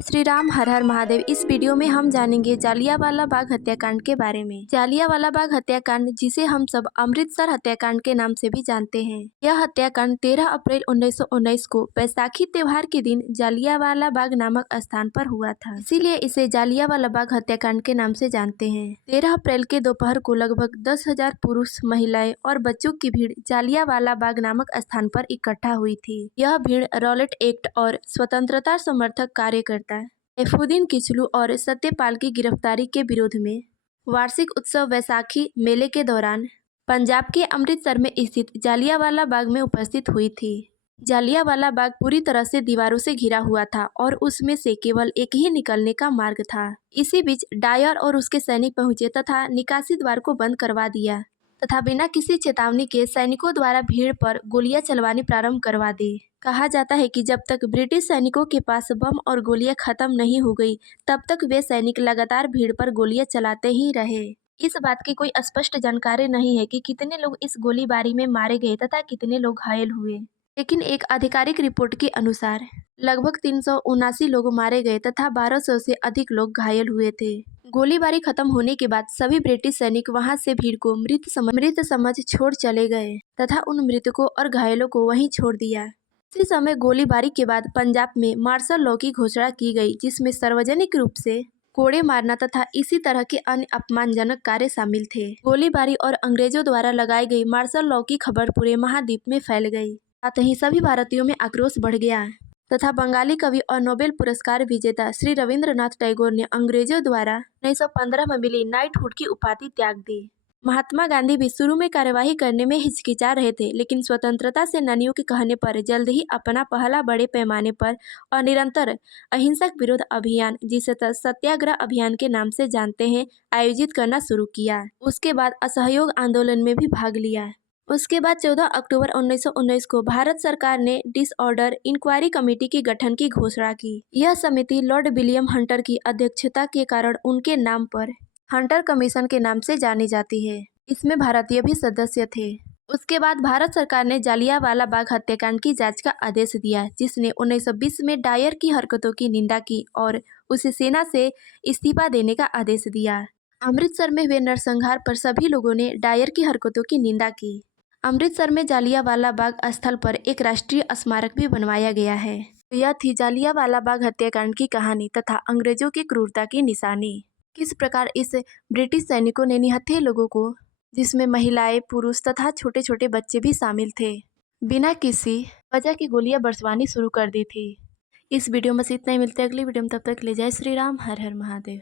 श्री राम हर हर महादेव। इस वीडियो में हम जानेंगे जालियांवाला बाग हत्याकांड के बारे में। जालियांवाला बाग हत्याकांड, जिसे हम सब अमृतसर हत्याकांड के नाम से भी जानते हैं, यह हत्याकांड 13 अप्रैल 1919 को बैसाखी त्योहार के दिन जालियांवाला बाग नामक स्थान पर हुआ था। इसीलिए इसे जालियांवाला बाग हत्याकांड के नाम से जानते हैं। 13 अप्रैल के दोपहर को लगभग 10,000 पुरुष, महिलाएं और बच्चों की भीड़ जालियांवाला बाग नामक स्थान पर इकट्ठा हुई थी। यह भीड़ रॉलेट एक्ट और स्वतंत्रता समर्थक कार्यकर्ता सैफुद्दीन किचलू और सत्यपाल की गिरफ्तारी के विरोध में वार्षिक उत्सव वैसाखी मेले के दौरान पंजाब के अमृतसर में स्थित जालियांवाला बाग में उपस्थित हुई थी। जालियांवाला बाग पूरी तरह से दीवारों से घिरा हुआ था और उसमें से केवल एक ही निकलने का मार्ग था। इसी बीच डायर और उसके सैनिक पहुंचे तथा निकासी द्वार को बंद करवा दिया तथा बिना किसी चेतावनी के सैनिकों द्वारा भीड़ पर गोलियां चलवानी प्रारंभ करवा दी। कहा जाता है कि जब तक ब्रिटिश सैनिकों के पास बम और गोलियां खत्म नहीं हो गई, तब तक वे सैनिक लगातार भीड़ पर गोलियां चलाते ही रहे। इस बात की कोई स्पष्ट जानकारी नहीं है कि कितने लोग इस गोलीबारी में मारे गए तथा कितने लोग घायल हुए, लेकिन एक आधिकारिक रिपोर्ट के अनुसार लगभग 379 लोग मारे गए तथा 1200 से अधिक लोग घायल हुए थे। गोलीबारी खत्म होने के बाद सभी ब्रिटिश सैनिक वहां से भीड़ को मृत समझ छोड़ चले गए तथा उन मृतकों और घायलों को वहीं छोड़ दिया। इसी समय गोलीबारी के बाद पंजाब में मार्शल लॉ की घोषणा की गई, जिसमें सार्वजनिक रूप से कोड़े मारना तथा इसी तरह के अन्य अपमानजनक कार्य शामिल थे। गोलीबारी और अंग्रेजों द्वारा लगाई गई मार्शल लॉ की खबर पूरे महाद्वीप में फैल गई। साथ ही सभी भारतीयों में आक्रोश बढ़ गया तथा बंगाली कवि और नोबेल पुरस्कार विजेता श्री रविंद्रनाथ टैगोर ने अंग्रेजों द्वारा 1915 में मिली नाइटहुड की उपाधि त्याग दी। महात्मा गांधी भी शुरू में कार्यवाही करने में हिचकिचा रहे थे, लेकिन स्वतंत्रता सेनानियों के कहने पर जल्द ही अपना पहला बड़े पैमाने पर और निरंतर अहिंसक विरोध अभियान, जिसे सत्याग्रह अभियान के नाम से जानते हैं, आयोजित करना शुरू किया। उसके बाद असहयोग आंदोलन में भी भाग लिया। उसके बाद 14 अक्टूबर 1919 को भारत सरकार ने डिसऑर्डर इंक्वायरी कमेटी के गठन की घोषणा की। यह समिति लॉर्ड विलियम हंटर की अध्यक्षता के कारण उनके नाम पर हंटर कमीशन के नाम से जानी जाती है। इसमें भारतीय भी सदस्य थे। उसके बाद भारत सरकार ने जालियांवाला बाग हत्याकांड की जांच का आदेश दिया, जिसने 1920 में डायर की हरकतों की निंदा की और उसे सेना से इस्तीफा देने का आदेश दिया। अमृतसर में हुए नरसंहार पर सभी लोगों ने डायर की हरकतों की निंदा की। अमृतसर में जालियांवाला बाग स्थल पर एक राष्ट्रीय स्मारक भी बनवाया गया है। यह थी जालियांवाला बाग हत्याकांड की कहानी तथा अंग्रेजों की क्रूरता की निशानी। किस प्रकार इस ब्रिटिश सैनिकों ने निहत्थे लोगों को, जिसमें महिलाएं, पुरुष तथा छोटे छोटे बच्चे भी शामिल थे, बिना किसी वजह की गोलियां बरसवानी शुरू कर दी थी। इस वीडियो में से इतना ही। मिलते हैं अगली वीडियो में, तब तक ले जय श्री राम, हर हर महादेव।